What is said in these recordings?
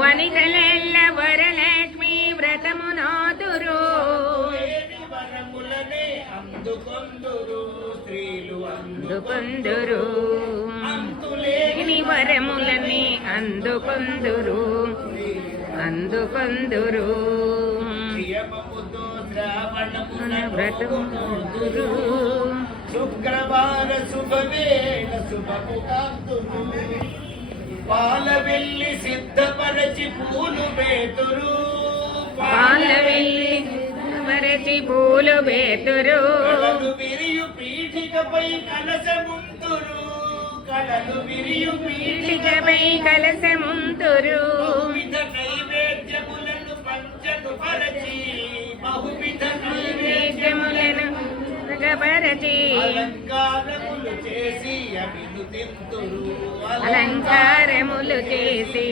వనితలెల్ల వరలక్ష్మి వ్రతము వరములనే అందుకొందురు అందులేని వరములని అందుకొందురు. అందుకొందురు. నియమముతో శ్రావణమున వ్రతము నోతురు శుక్రవార శుభవేళ శుభము కాంతురు పాల వెళ్ళి సిద్ధపరచి పూలు వేతురు. పాల వెళ్ళి మరచి పూలు బేతురు విరియు పీఠికపై కలసముంతురు కళలు విరియు పీఠిక పీఠికపై కలసముంతురు బహువిధ నైవేద్యములను పంచను పరచి బహువిధ నైవేద్యములను అలంకారములు చేసి తింతురు అలంకారములు చేసి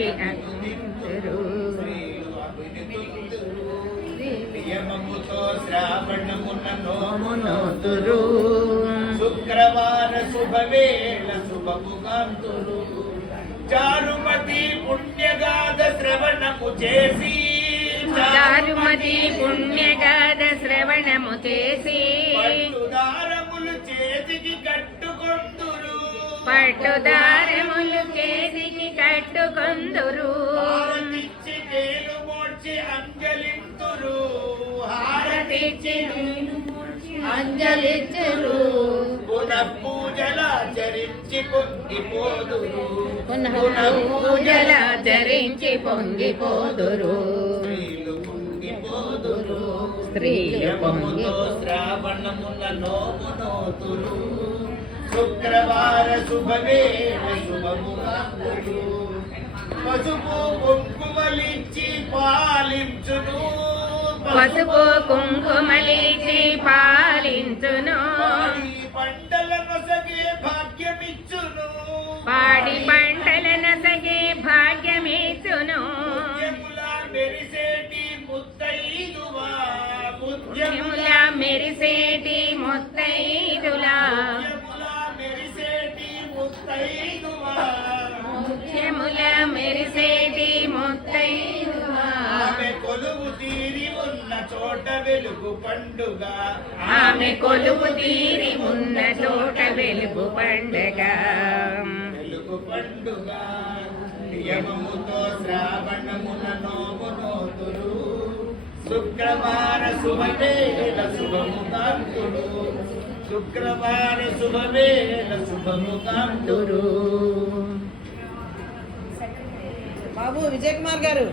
నియమముతో శ్రావణమున నోమును నోతురు శుక్రవార శుభవేళ శుభము కాంతురు చారుమతి పుణ్యగాథ శ్రవణము చేసి. చారుమతి పుణ్యగాథ శ్రవణము చేసి. పట్టుదారములు చేతికి కట్టుకొందురు. పట్టుదారములు హారతిచ్చి అంజలిచ్చురు పునః పూజలాచరించి పొంగిపోదురు. పునః పూజలాచరించి పొంగిపోదురు స్త్రీలు పొంగిపోదురు స్త్రీలు పొంగి శ్రావణమున శుక్రవార పసుపు కుంకుమలిచ్చి పాలించును పసుపు కుంకుమలిచి పాలించును పంటల నొసగే భాగ్యమిచ్చును. పాడి పంటల నసగే ముత్యముల మెరిసేటి ముత్తైదువా. ముత్యముల మెరిసేటి ముత్తైదులా. ముత్యముల చోట వెలుగు పండుగ. ఆమె కొలువు తీరి ఉన్న చోట వెలుగు పండగ. వెలుగు పండుగ. నియమముతో శ్రావణమున నోము నోతురు శుక్రవార శుభవేళ శుభము కాంతుడు శుక్రవార శుభవేళ శుభము కాంతుడు దురు బాబు విజయ్ కుమార్ గారు.